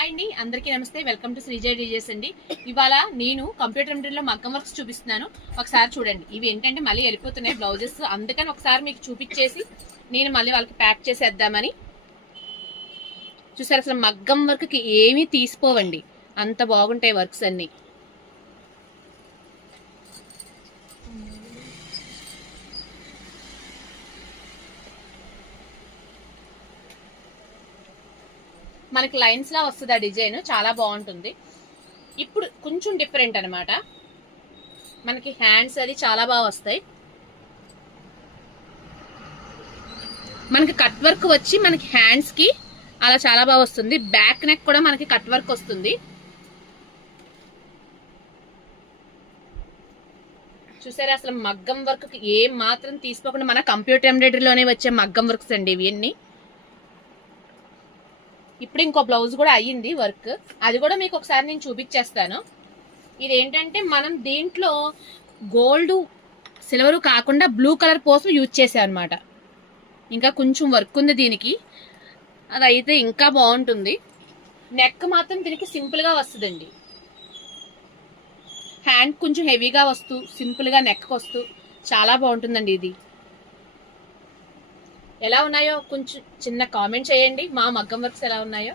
Hi అండి, అందరికీ నమస్తే. వెల్కమ్ టు శ్రీజయ డిజైన్స్ అండి. ఇవాళ నేను కంప్యూటర్ ఎంబ్రాయిడరీలో మగ్గం వర్క్స్ చూపిస్తున్నాను. ఒకసారి చూడండి. ఇవి ఏంటంటే మళ్ళీ వెళ్ళిపోతున్నాయి బ్లౌజెస్, అందుకని ఒకసారి మీకు చూపించేసి నేను మళ్ళీ వాళ్ళకి ప్యాక్ చేసేద్దామని. చూసారు, అసలు మగ్గం వర్క్కి ఏమీ తీసిపోవండి, అంత బాగుంటాయి వర్క్స్ అన్ని. మనకి లైన్స్ లా వస్తుంది ఆ డిజైన్, చాలా బాగుంటుంది. ఇప్పుడు కొంచెం డిఫరెంట్ అనమాట. మనకి హ్యాండ్స్ అది చాలా బాగా వస్తాయి. మనకి కట్ వర్క్ వచ్చి మనకి హ్యాండ్స్ కి అలా చాలా బాగా వస్తుంది. బ్యాక్ నెక్ కూడా మనకి కట్ వర్క్ వస్తుంది. చూసారా, అసలు మగ్గం వర్క్ ఏం మాత్రం తీసుకోకుండా మన కంప్యూటర్ ఎంబ్రాయిడరీలోనే వచ్చే మగ్గం వర్క్స్ అండి ఇవన్నీ. ఇప్పుడు ఇంకో బ్లౌజ్ కూడా అయ్యింది వర్క్, అది కూడా మీకు ఒకసారి నేను చూపించేస్తాను. ఇదేంటంటే మనం దీంట్లో గోల్డ్ సిల్వర్ కాకుండా బ్లూ కలర్ కోసం యూజ్ చేసాం అనమాట. ఇంకా కొంచెం వర్క్ ఉంది దీనికి, అది అయితే ఇంకా బాగుంటుంది. నెక్ మాత్రం దీనికి సింపుల్గా వస్తుందండి. హ్యాండ్ కొంచెం హెవీగా వస్తూ సింపుల్గా నెక్ వస్తూ చాలా బాగుంటుందండి. ఇది ఎలా ఉన్నాయో కొంచెం చిన్న కామెంట్ చేయండి, మా మగ్గం వర్క్స్ ఎలా ఉన్నాయో.